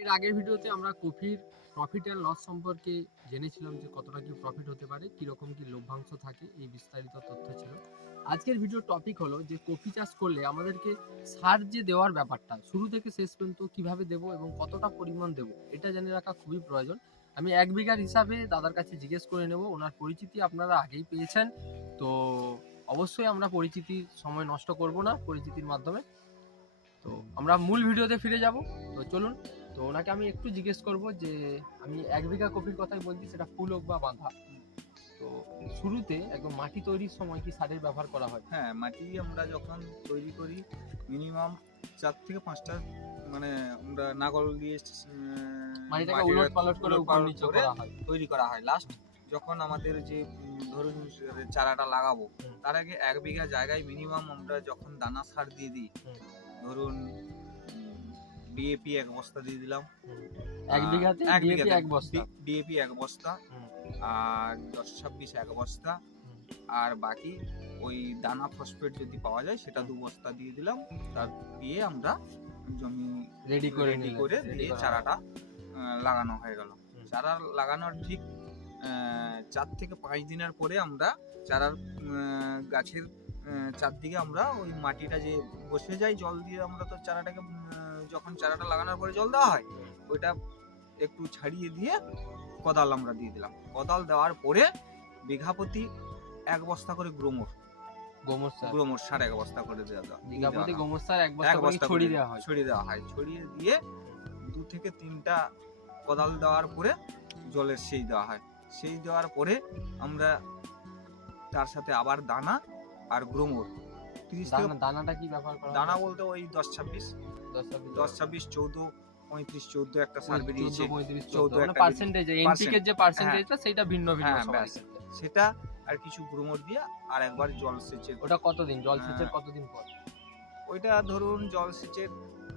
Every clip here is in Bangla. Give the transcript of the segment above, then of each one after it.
এর আগের ভিডিওতে আমরা কফির প্রফিট অ্যান্ড লস সম্পর্কে জেনেছিলাম যে কতটা কি প্রফিট হতে পারে, কীরকম কি লভ্যাংশ থাকে, এই বিস্তারিত তথ্য ছিল। আজকের ভিডিওর টপিক হলো যে কফি চাষ করলে আমাদেরকে সার যে দেওয়ার ব্যাপারটা, শুরু থেকে শেষ পর্যন্ত কীভাবে দেব এবং কতটা পরিমাণ দেব, এটা জেনে রাখা খুবই প্রয়োজন। আমি এক বিঘার হিসাবে দাদার কাছে জিজ্ঞেস করে নেব, ওনার পরিচিতি আপনারা আগেই পেয়েছেন, তো অবশ্যই আমরা পরিচিতির সময় নষ্ট করব না, পরিচিতির মাধ্যমে। তো আমরা মূল ভিডিওতে ফিরে যাব, তো চলুন তো ওনাকে আমি একটু জিজ্ঞেস করব যে আমি এক বিঘা কপির কথাই বলছি সেটা ফুল হোক বা বাঁধা। তো শুরুতে একদম মাটি তৈরির সময় কি সারের ব্যবহার করা হয়? হ্যাঁ মাটি আমরা যখন তৈরি করি মিনিমাম চার থেকে পাঁচটা মানে আমরা নাগল দিয়ে মাটিটাকে উলট পালট করে উপর নিচে করে করা হয়। তৈরি করা হয়। লাস্ট যখন আমাদের যে ধরুন চারাটা লাগাবো তার আগে এক বিঘা জায়গায় মিনিমাম আমরা যখন দানা সার দিয়ে দিই ধরুন ডিএপি এক বস্তা দিয়ে দিলাম। এক বিঘাতে এক বিঘাতে এক বস্তা? ডিএপি এক বস্তা। আর দশ ছাব্বিশ এক বস্তা। আর বাকি ওই দানা ফসফেট যদি পাওয়া যায় সেটা দু বস্তা দিয়ে দিলাম। তার দিয়ে আমরা জমি রেডি করে রেডি করে দিয়ে চারাটা লাগানো হয়ে গেল। চারা লাগানোর ঠিক চার থেকে পাঁচ দিনের পরে আমরা চারার গাছের চারদিকে আমরা ওই মাটিটা যে বসে যায় জল দিয়ে আমরা তো চারাটাকে যখন চারাটা লাগানোর পরে জল দেওয়া হয় ওইটা একটু ছাড়িয়ে দিয়ে কোদাল আমরা দিয়ে দিলাম। কোদাল দেওয়ার পরে বিঘা প্রতি এক বস্তা করে গ্রোমর গ্রোমর সার। এক বস্তা করে দেওয়া দেওয়া-। গোমর সার এক বস্তা ছড়িয়ে দেওয়া হয়। ছড়িয়ে দেওয়া হয়। ছড়িয়ে দিয়ে দু থেকে তিনটা কোদাল দেওয়ার পরে জলের সেই দেওয়া হয়। সেই দেওয়ার পরে আমরা তার সাথে আবার দানা আর গ্রোমর দানাটা কি ব্যবহার করা দানা বলতে ওই দশ ছাব্বিশ। দশ ছাব্বিশ চৌদ্দ পঁয়ত্রিশ চৌদ্দ একটা সার ওই বেরিয়েছে 14, 35, 14 14 মানে একটা পার্সেন্টেজ এনপিকে যে পার্সেন্টেজটা সেটা ভিন্ন ভিন্ন হ্যাঁ। সেটা আর কিছু গ্রোমর দিয়ে আর একবার জল সেচের ওটা কতদিন? জল সেচের হ্যাঁ। কতদিন পর? ওইটা ধরুন জল সেচের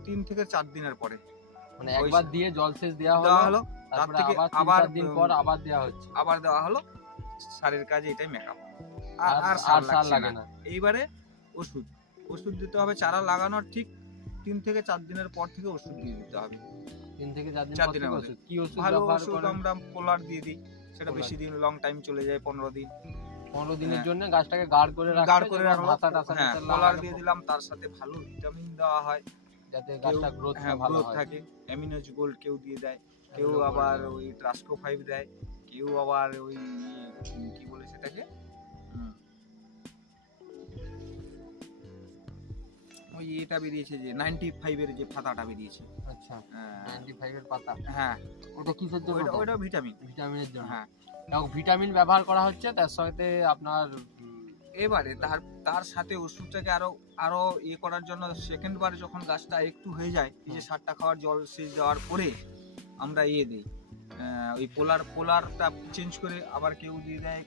তিন থেকে চার দিনের পরে। মানে একবার দিয়ে জল সেচ দেওয়া হলো তার থেকে আবার দিন পর আবার দেওয়া হচ্ছে। আবার দেওয়া হলো সারের কাজে এটাই মেকআপ আর সার লাগে না। এইবারে ওষুধ ওষুধ দিতে হবে চারা লাগানোর ঠিক তিন থেকে চার দিনের পর থেকে ওষুধ দিয়ে দিতে হবে। তিন থেকে চার দিন চার দিনের মধ্যে। কি ওষুধ ভালো ব্যবহার ওষুধ করেন? আমরা পোলার দিয়ে দিই সেটা বেশি দিন লং টাইম চলে যায় পনেরো দিন। পনেরো দিনের হ্যাঁ। জন্য গাছটাকে করে গাঢ় করে ভাতা টাসা হ্যাঁ পোলার দিয়ে দিলাম তার সাথে ভালো ভিটামিন দেওয়া হয়। যাতে গাছটা গ্রোথ হ্যাঁ ভালো থাকে। অ্যামিনোজ গোল্ড কেউ দিয়ে দেয় কেউ আবার ওই ট্রাস্কো ফাইভ দেয় কেউ আবার ওই কি বলে সেটাকে? ওই এটা বেরিয়েছে যে নাইনটি ফাইভের যে পাতাটা বেরিয়েছে। আচ্ছা হ্যাঁ, 95 এর পাতা। হ্যাঁ। ওটা কিসের জন্য? ওইটা ভিটামিন ভিটামিনের জন্য। হ্যাঁ। ভিটামিন ব্যবহার করা হচ্ছে তার সাথে আপনার এবারে তার তার সাথে ওষুধটাকে আরও আরও ইয়ে করার জন্য সেকেন্ড বার যখন গাছটা একটু হয়ে যায় এই যে সারটা খাওয়ার জল সেচ দেওয়ার পরে আমরা ইয়ে দিই। ওই পোলার পোলারটা চেঞ্জ করে আবার কেউ দিয়ে দেয়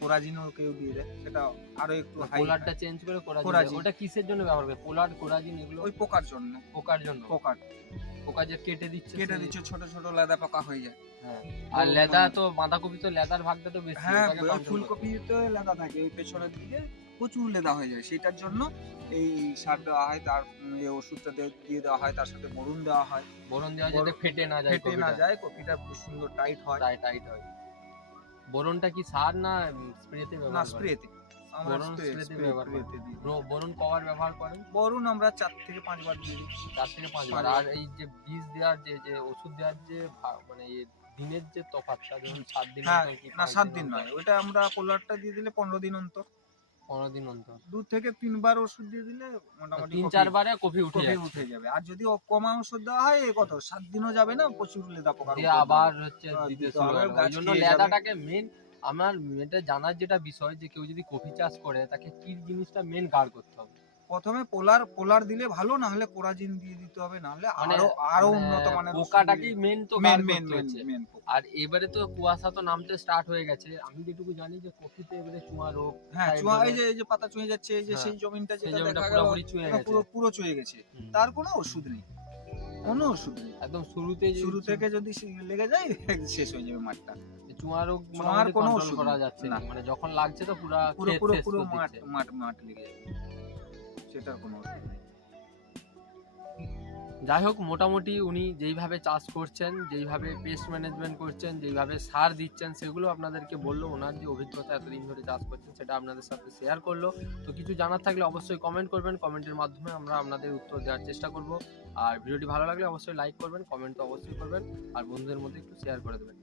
কোরাজিনও কেউ দিয়ে দেয় সেটা আরও একটু হাই পোলারটা চেঞ্জ করে কোরাজিন কোরাজিন। ওটা কিসের জন্য ব্যবহার করে পোলার কোরাজিন এগুলো? ওই পোকার জন্য। পোকার জন্য? পোকার। পোকা যে কেটে দিচ্ছে কেটে দিচ্ছে ছোট ছোট লেদা পোকা হয়ে যায়। হ্যাঁ। আর লেদা তো বাঁধাকপি তো লেদার ভাগটা তো বেশি হ্যাঁ ওই control লেদা থাকে ওই পেছনের দিকে প্রচুর লেদা হয়ে যায়। সেটার জন্য এই সার দেওয়া হয় তার এই ওষুধটা দিয়ে দেওয়া হয় তার সাথে বরুণ দেওয়া হয়। বোরন দেওয়া যাতে ফেটে না যায় ফেটে না যায় কপিটা খুব সুন্দর টাইট হয়। টাইট হয়। বোরনটা কি সার না স্প্রেতে ব্যবহার না স্প্রেতে। আমরা বোরন স্প্রেতে ব্যবহার বোরন কভার ব্যবহার করেন? আমরা চার থেকে পাঁচবার দিয়ে দিই। চার থেকে পাঁচবার। আর এই যে বীজ দেওয়ার যে যে ওষুধ দেওয়ার যে মানে দিনের যে তফাৎটা যেমন সাত দিন হ্যাঁ না সাত দিন নয়। ওইটা আমরা পোলারটা দিয়ে দিলে পনেরো দিন অন্তর। পনেরো দিন অন্তর। দু থেকে তিনবার ওষুধ দিয়ে দিলে মোটামুটি তিন চারবারে কফি উঠে কপি উঠে যাবে। আর যদি কমা ওষুধ দেওয়া হয় এ কত? সাত দিনও যাবে না প্রচুর লেদা পোকা আবার হচ্ছে দিতে শুরু ওই জন্য লেদাটাকে মেন আমার এটা জানার যেটা বিষয় যে কেউ যদি কফি চাষ করে তাকে কি জিনিসটা মেন গার্ড করতে হবে? প্রথমে পোলার পোলার দিলে ভালো না হলে কোরাজিন দিয়ে দিতে হবে না হলে মানে আরও আরও মানে উন্নত মানের পোকাটাকেই মেন তো মেন মেন মেন আর এবারে তো কুয়াশা তো নামতে স্টার্ট হয়ে গেছে। আমি যেটুকু জানি যে কফিতে এবারে চুয়া রোগ হ্যাঁ চুয়া এই যে এই যে পাতা চুয়ে যাচ্ছে এই যে হ্যাঁ, সেই জমিনটা যেটা দেখা গেল পুরো পুরো চুয়ে গেছে। তার কোনো ওষুধ নেই কোনো ওষুধ নেই। একদম শুরুতে শুরু থেকে যদি লেগে যায় শেষ হয়ে যাবে মাঠটা। চুয়া রোগ চুয়ার কোনো ওষুধ করা যাচ্ছে না। মানে যখন লাগছে তো পুরা পুরো পুরো পুরো মাঠ মাঠ মাঠ লেগে যাবে। সেটার কোনো যাই হোক, মোটামুটি উনি যেইভাবে চাষ করছেন, যেইভাবে পেস্ট ম্যানেজমেন্ট করছেন, যেইভাবে সার দিচ্ছেন, সেগুলো আপনাদেরকে বলল। ওনার যে অভিজ্ঞতা এতদিন ধরে চাষ করছেন, সেটা আপনাদের সাথে শেয়ার করল। তো কিছু জানার থাকলে অবশ্যই কমেন্ট করবেন। কমেন্টের মাধ্যমে আমরা আপনাদের উত্তর দেওয়ার চেষ্টা করব। আর ভিডিওটি ভালো লাগলে অবশ্যই লাইক করবেন কমেন্ট তো অবশ্যই করবেন। আর বন্ধুদের মধ্যে একটু শেয়ার করে দেবেন।